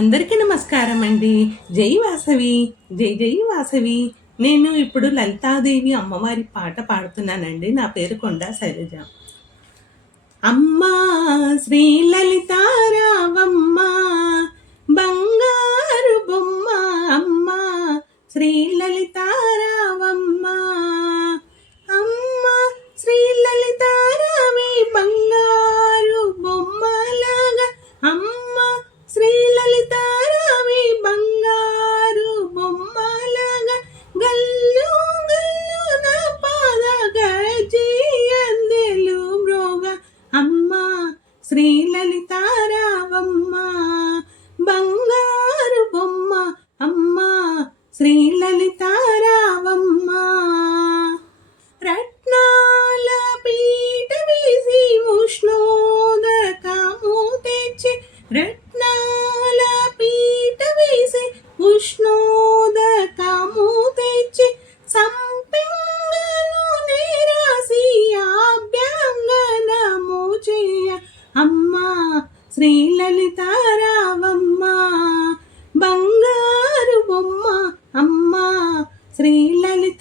అందరికీ నమస్కారం అండి. జై వాసవి జై జై వాసవి. నేను ఇప్పుడు లలితాదేవి అమ్మవారి పాట పాడుతున్నానండి. నా పేరు కొండ శైలజ. అమ్మా శ్రీ లలితారావమ్మా శ్రీ లలితారావమ్మ బంగారు బొమ్మ అమ్మ శ్రీ లలిత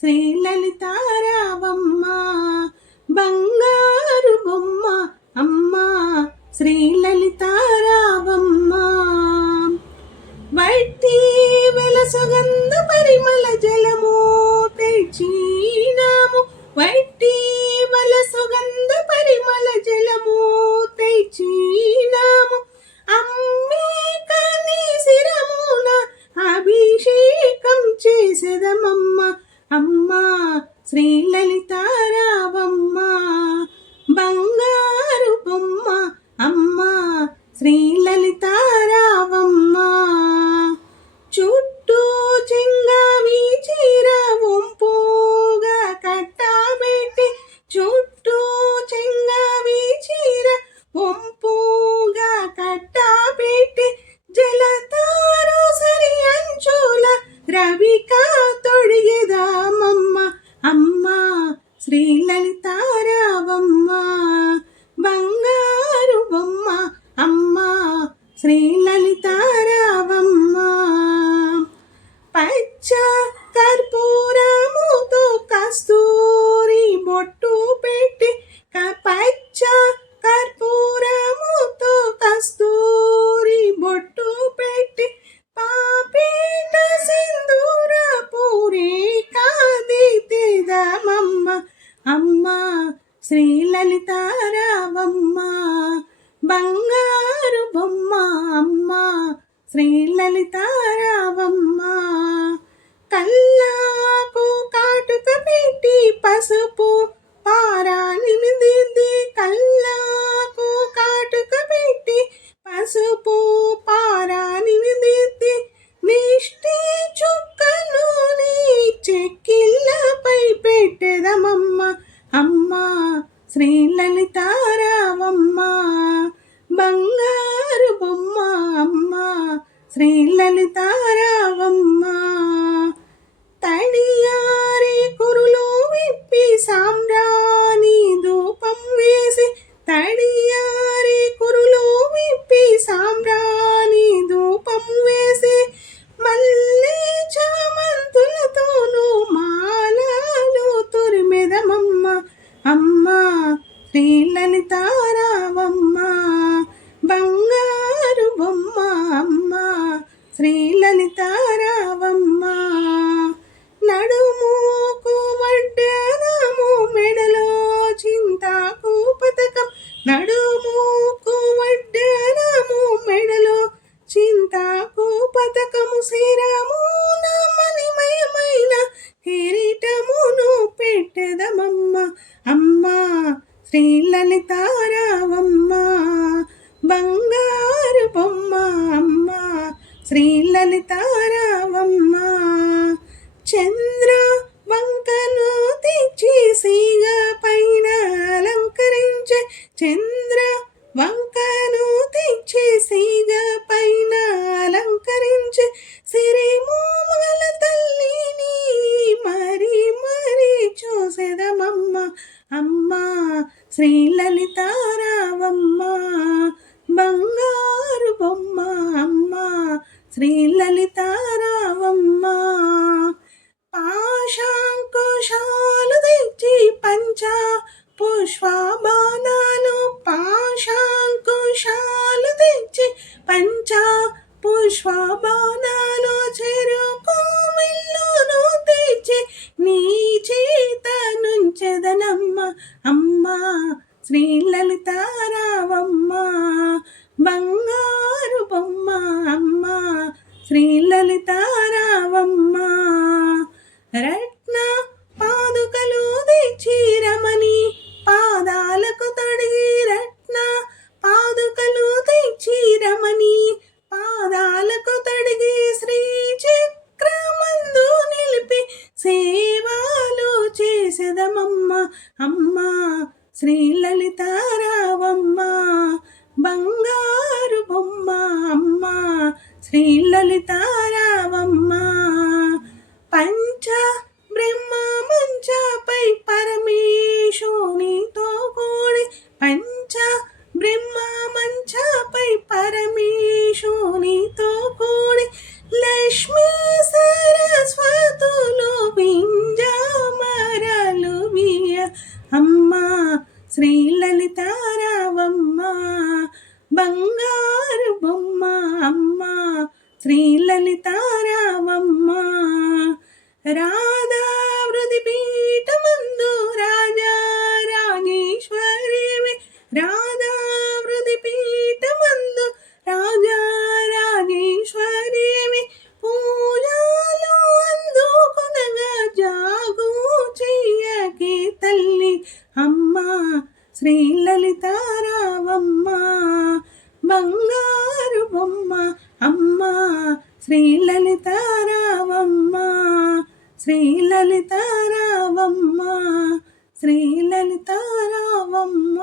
శ్రీలలితారావమ్మ బంగారు బొమ్మ అమ్మ శ్రీలలితారావమ్మ. వట్టి వెలసగంధ పరిమళ జలము తెచ్చినాము. వట్టి వలసుగంధ పరిమళ జలము తెచ్చినాము. అమ్మి కానీ శిరమున అభిషేకం చేసేదమ్మ శ్రీలలిత శ్రీలలితారావమ్మ కల్లాకు కాటుక పెట్టి పసుపు శ్రీ లలితారావమ్మ రావమ్మ బంగారు బొమ్మ అమ్మ శ్రీలలితారావమ్మ. చంద్ర వంకను తెచ్చి సీగా పైన అలంకరించే చంద్ర శ్రీ లలితారావమ్మ బంగారు బొమ్మ అమ్మ శ్రీ లలితారావమ్మ పాశాంకుశాలు తెచ్చి పంచ పుష్పబాణాలు పాశాంకుశాలు తెచ్చి పంచ పుష్పబాణాలు చెరుకు తెచ్చి నీ చేత నుంచెదనమ్మ. అమ్మ శ్రీ లలితారావమ్మ బంగారు బొమ్మ అమ్మ శ్రీ లలితారావమ్మ రత్న పాదుకలు తెచ్చిరమని పాదాలకు తొడిగి రత్న పాదుకలు తెచ్చిరమని పాదాలకు తొడిగి శ్రీ చక్రమందు నిలిపి సేవలు చేసేదమమ్మ అమ్మ. శ్రీలలితారావమ్మ బంగారు బొమ్మ అమ్మ శ్రీలలితారావమ్మ. పంచ బ్రహ్మ మంచపై పరమేశోనితో కూడి పంచ బ్రహ్మ మంచపై పరమేశోనితో కూడి లక్ష్మీ సరస్వతులు వింజామరలు వియ. అమ్మ శ్రీ లలితారావమ్మ బంగారు బొమ్మ అమ్మ శ్రీ లలితారావమ్మ శ్రీ లలితారావమ్మ శ్రీ లలితారావమ్మ